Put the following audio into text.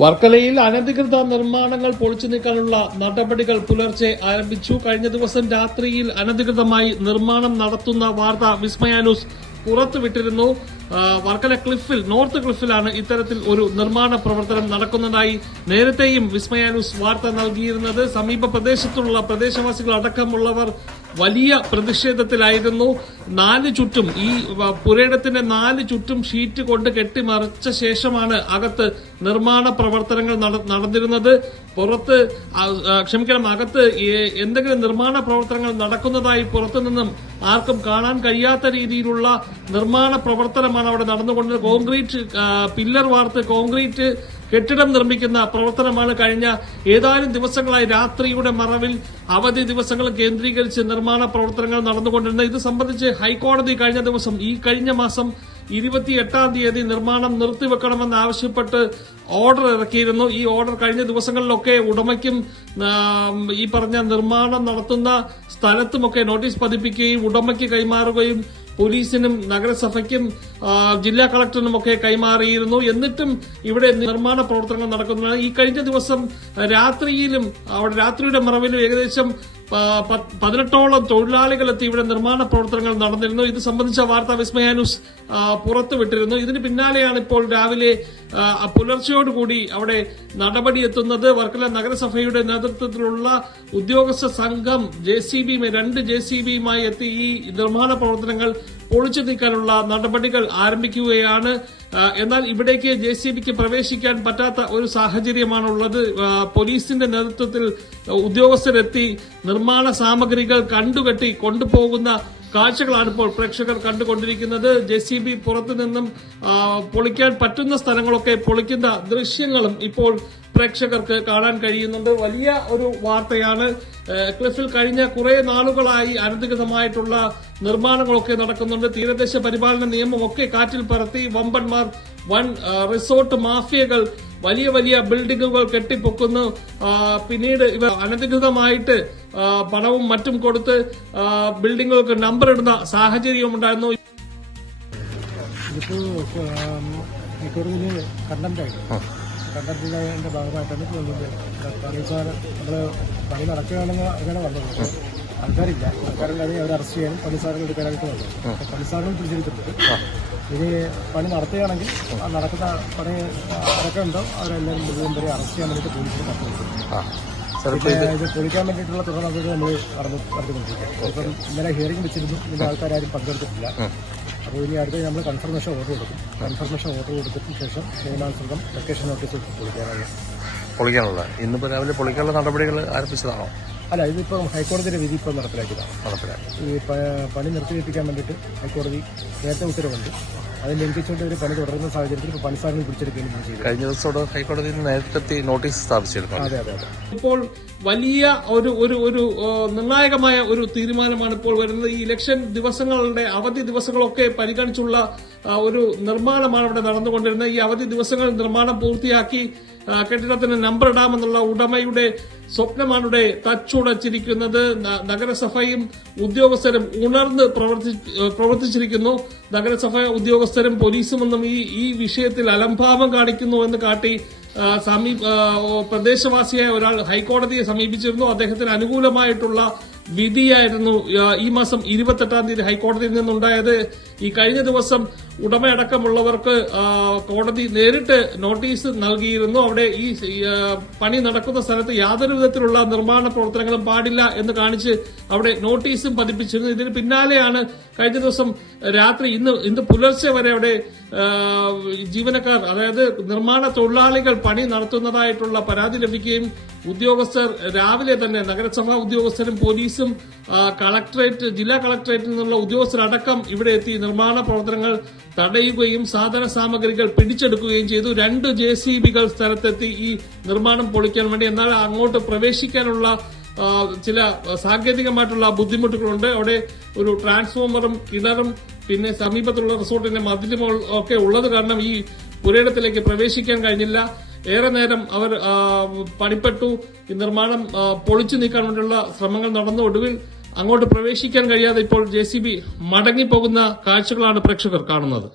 വർക്കലയിൽ അനധികൃത നിർമ്മാണങ്ങൾ പൊളിച്ചു നീക്കാനുള്ള നടപടികൾ പുലർച്ചെ ആരംഭിച്ചു. കഴിഞ്ഞ ദിവസം രാത്രിയിൽ അനധികൃതമായി നിർമ്മാണം നടത്തുന്ന വാർത്ത വിസ്മയ ന്യൂസ് പുറത്തുവിട്ടിരുന്നു. വർക്കല നോർത്ത് ക്ലിഫിലാണ് ഇത്തരത്തിൽ ഒരു നിർമ്മാണ പ്രവർത്തനം നടക്കുന്നതായി നേരത്തെയും വിസ്മയ ന്യൂസ് വാർത്ത നൽകിയിരുന്നത്. സമീപ പ്രദേശത്തുള്ള പ്രദേശവാസികൾ അടക്കമുള്ളവർ വലിയ പ്രതിഷേധത്തിലായിരുന്നു. ചുറ്റും ഈ പുരയിടത്തിന്റെ 4 ചുറ്റും ഷീറ്റ് കൊണ്ട് കെട്ടിമറിച്ച ശേഷമാണ് അകത്ത് നിർമ്മാണ പ്രവർത്തനങ്ങൾ നടന്നിരുന്നത്. അകത്ത് എന്തെങ്കിലും നിർമ്മാണ പ്രവർത്തനങ്ങൾ നടക്കുന്നതായി പുറത്തുനിന്നും ആർക്കും കാണാൻ കഴിയാത്ത രീതിയിലുള്ള നിർമ്മാണ പ്രവർത്തനമാണ് അവിടെ നടന്നുകൊണ്ടിരുന്നത്. കോൺക്രീറ്റ് പില്ലർ വാർത്ത് കോൺക്രീറ്റ് കെട്ടിടം നിർമ്മിക്കുന്ന പ്രവർത്തനമാണ് കഴിഞ്ഞ ഏതാനും ദിവസങ്ങളായി രാത്രിയുടെ മറവിൽ അവധി ദിവസങ്ങൾ കേന്ദ്രീകരിച്ച് നിർമ്മാണ പ്രവർത്തനങ്ങൾ നടന്നുകൊണ്ടിരുന്നത്. ഇത് സംബന്ധിച്ച് ഹൈക്കോടതി കഴിഞ്ഞ മാസം 28-ാം തീയതി നിർമ്മാണം നിർത്തിവെക്കണമെന്നാവശ്യപ്പെട്ട് ഓർഡർ ഇറക്കിയിരുന്നു. ഈ ഓർഡർ കഴിഞ്ഞ ദിവസങ്ങളിലൊക്കെ ഉടമയ്ക്കും ഈ പറഞ്ഞ നിർമ്മാണം നടത്തുന്ന സ്ഥലത്തുമൊക്കെ നോട്ടീസ് പതിപ്പിക്കുകയും ഉടമയ്ക്ക് കൈമാറുകയും പോലീസിനും നഗരസഭയ്ക്കും ജില്ലാ കളക്ടറിനുമൊക്കെ കൈമാറിയിരുന്നു. എന്നിട്ടും ഇവിടെ നിർമ്മാണ പ്രവർത്തനങ്ങൾ നടക്കുന്നതാണ്. ഈ കഴിഞ്ഞ ദിവസം രാത്രിയുടെ മറവിലും ഏകദേശം 18ഓളം തൊഴിലാളികളെത്തി ഇവിടെ നിർമ്മാണ പ്രവർത്തനങ്ങൾ നടന്നിരുന്നു. ഇത് സംബന്ധിച്ച വാർത്ത വിസ്മയ ന്യൂസ് പുറത്തുവിട്ടിരുന്നു. ഇതിന് പിന്നാലെയാണ് ഇപ്പോൾ രാവിലെ പുലർച്ചയോടുകൂടി അവിടെ നടപടിയെത്തുന്നത്. വർക്കല നഗരസഭയുടെ നേതൃത്വത്തിലുള്ള ഉദ്യോഗസ്ഥ സംഘം 2 JCBയുമായി എത്തി ഈ നിർമ്മാണ പ്രവർത്തനങ്ങൾ പൊളിച്ചു നീക്കാനുള്ള നടപടികൾ ആരംഭിക്കുകയാണ്. എന്നാൽ ഇവിടേക്ക് JCBക്ക് പ്രവേശിക്കാൻ പറ്റാത്ത ഒരു സാഹചര്യമാണുള്ളത്. പോലീസിന്റെ നേതൃത്വത്തിൽ ഉദ്യോഗസ്ഥരെത്തി നിർമ്മാണ സാമഗ്രികൾ കണ്ടുകെട്ടി കൊണ്ടുപോകുന്ന കാഴ്ചകളാണ് ഇപ്പോൾ പ്രേക്ഷകർ കണ്ടുകൊണ്ടിരിക്കുന്നത്. JCB പുറത്തുനിന്നും പൊളിക്കാൻ പറ്റുന്ന സ്ഥലങ്ങളൊക്കെ പൊളിക്കുന്ന ദൃശ്യങ്ങളും ഇപ്പോൾ പ്രേക്ഷകർക്ക് കാണാൻ കഴിയുന്നുണ്ട്. വലിയ ഒരു വാർത്തയാണ്. ക്ലിഫിൽ കഴിഞ്ഞ കുറെ നാളുകളായി അനധികൃതമായിട്ടുള്ള നിർമ്മാണങ്ങളൊക്കെ നടക്കുന്നുണ്ട്. തീരദേശ പരിപാലന നിയമമൊക്കെ കാറ്റിൽ പറത്തി വമ്പന്മാർ റിസോർട്ട് മാഫിയകൾ വലിയ ബിൽഡിംഗുകൾ കെട്ടിപ്പൊക്കുന്നു. പിന്നീട് ഇവർ അനധികൃതമായിട്ട് പണവും മറ്റും കൊടുത്ത് ബിൽഡിംഗുകൾക്ക് നമ്പർ ഇടുന്ന സാഹചര്യമുണ്ടായിരുന്നു. കണ്ടന്റിന്റെ ഭാഗമായിട്ടാണ് നമ്മള് പണി നടക്കുകയാണെന്ന് അങ്ങനെ വന്നത്. ആൾക്കാരില്ലാതെ അവർ അറസ്റ്റ് ചെയ്യാനും പണിസാറുകൾ എടുക്കാനായിട്ട് വന്നത്. പണിസാറുകൾ പിടിച്ചെടുത്തിട്ടുണ്ട്. ഇനി പണി നടത്തുകയാണെങ്കിൽ നടക്കുന്ന പണി അടക്കമുണ്ടോ അവരെല്ലാവരും മുഴുവൻ വരെ അറസ്റ്റ് ചെയ്യാൻ വേണ്ടിയിട്ട് പോലീസിന് കത്തുകൊടുത്തു. ഇത് പൊളിക്കാൻ വേണ്ടിയിട്ടുള്ള തുടർ നടപടി നമ്മൾ നടത്തിക്കൊണ്ടിരിക്കുക. ഇപ്പം ഇന്നലെ ഹിയറിംഗ് വെച്ചിരുന്നു. ഇതിന്റെ ആൾക്കാരും പങ്കെടുത്തിട്ടില്ല. അപ്പോൾ ഇനി അടുത്ത് നമ്മൾ കൺഫർമേഷൻ ഓർഡർ കൊടുക്കും. കൺഫർമേഷൻ ഓർഡർ കൊടുത്തതിന് ശേഷം നിയമാനുസൃതം ലൊക്കേഷൻ നോട്ടീസ് പൊളിക്കാനുള്ള ഇന്നിപ്പോൾ രാവിലെ പൊളിക്കാനുള്ള നടപടികൾ ആരംഭിച്ചതാണോ? അല്ല, ഇതിപ്പം ഹൈക്കോടതിയുടെ വിധി ഇപ്പോൾ നടപ്പിലാക്കിയതാണ്. ഈ പണി നിർത്തിവെപ്പിക്കാൻ വേണ്ടിയിട്ട് ഹൈക്കോടതി നേരത്തെ ഉത്തരവുണ്ട്. അത് ലംഘിച്ചുകൊണ്ട് ഒരു പണി തുടരുന്ന സാഹചര്യത്തിൽ ഇപ്പോൾ പണിസാറിനെ പിടിച്ചെടുക്കുകയും ചെയ്തു. കഴിഞ്ഞ ദിവസം ഹൈക്കോടതി നേരത്തെ നോട്ടീസ് സ്ഥാപിച്ചിരുന്നു. അതെ. ഇപ്പോൾ വലിയ ഒരു നിർണായകമായ ഒരു തീരുമാനമാണ് ഇപ്പോൾ വരുന്നത്. ഈ ഇലക്ഷൻ ദിവസങ്ങളുടെ അവധി ദിവസങ്ങളൊക്കെ പരിഗണിച്ചുള്ള ഒരു നിർമ്മാണമാണ് ഇവിടെ നടന്നുകൊണ്ടിരുന്നത്. ഈ അവധി ദിവസങ്ങൾ നിർമ്മാണം പൂർത്തിയാക്കി കെട്ടിടത്തിന് നമ്പർ ഇടാമെന്നുള്ള ഉടമയുടെ സ്വപ്നമാണ് ഇവിടെ തച്ചുടച്ചിരിക്കുന്നത്. നഗരസഭയും ഉദ്യോഗസ്ഥരും ഉണർന്ന് പ്രവർത്തിച്ചിരിക്കുന്നു. നഗരസഭ ഉദ്യോഗസ്ഥരും പോലീസുമൊന്നും ഈ വിഷയത്തിൽ അലംഭാവം കാണിക്കുന്നു എന്ന് കാട്ടി പ്രദേശവാസിയായ ഒരാൾ ഹൈക്കോടതിയെ സമീപിച്ചിരുന്നു. അദ്ദേഹത്തിന് അനുകൂലമായിട്ടുള്ള വിധിയായിരുന്നു ഈ മാസം 28-ാം തീയതി ഹൈക്കോടതിയിൽ നിന്നുണ്ടായത്. ഈ കഴിഞ്ഞ ദിവസം ഉടമയടക്കമുള്ളവർക്ക് കോടതി നേരിട്ട് നോട്ടീസ് നൽകിയിരുന്നു. അവിടെ ഈ പണി നടക്കുന്ന സ്ഥലത്ത് യാതൊരു വിധത്തിലുള്ള നിർമ്മാണ പ്രവർത്തനങ്ങളും പാടില്ല എന്ന് കാണിച്ച് അവിടെ നോട്ടീസും പതിപ്പിച്ചിരുന്നു. ഇതിന് പിന്നാലെയാണ് കഴിഞ്ഞ ദിവസം രാത്രി ഇന്ന് പുലർച്ചെ വരെ അവിടെ ജീവനക്കാർ, അതായത് നിർമ്മാണ തൊഴിലാളികൾ പണി നടത്തുന്നതായിട്ടുള്ള പരാതി ലഭിക്കുകയും ഉദ്യോഗസ്ഥർ രാവിലെ തന്നെ നഗരസഭാ ഉദ്യോഗസ്ഥരും പോലീസും ജില്ലാ കളക്ടറേറ്റിൽ നിന്നുള്ള ഉദ്യോഗസ്ഥരടക്കം ഇവിടെ എത്തി നിർമ്മാണ പ്രവർത്തനങ്ങൾ തടയുകയും സാധന സാമഗ്രികൾ പിടിച്ചെടുക്കുകയും ചെയ്തു. 2 JCBകൾ സ്ഥലത്തെത്തി ഈ നിർമ്മാണം പൊളിക്കാൻ വേണ്ടി. എന്നാൽ അങ്ങോട്ട് പ്രവേശിക്കാനുള്ള ചില സാങ്കേതികമായിട്ടുള്ള ബുദ്ധിമുട്ടുകളുണ്ട്. അവിടെ ഒരു ട്രാൻസ്ഫോമറും കിണറും പിന്നെ സമീപത്തുള്ള റിസോർട്ടിന്റെ മതിലും ഒക്കെ ഉള്ളത് കാരണം ഈ പുരയിടത്തിലേക്ക് പ്രവേശിക്കാൻ കഴിഞ്ഞില്ല. ഏറെ നേരം അവർ പണിപ്പെട്ടു. ഈ നിർമ്മാണം പൊളിച്ചു നീക്കാൻ വേണ്ടിയുള്ള ശ്രമങ്ങൾ നടന്നു. ഒടുവിൽ അങ്ങോട്ട് പ്രവേശിക്കാൻ കഴിയാതെ ഇപ്പോൾ JCB മടങ്ങിപ്പോകുന്ന കാഴ്ചകളാണ് പ്രേക്ഷകർ കാണുന്നത്.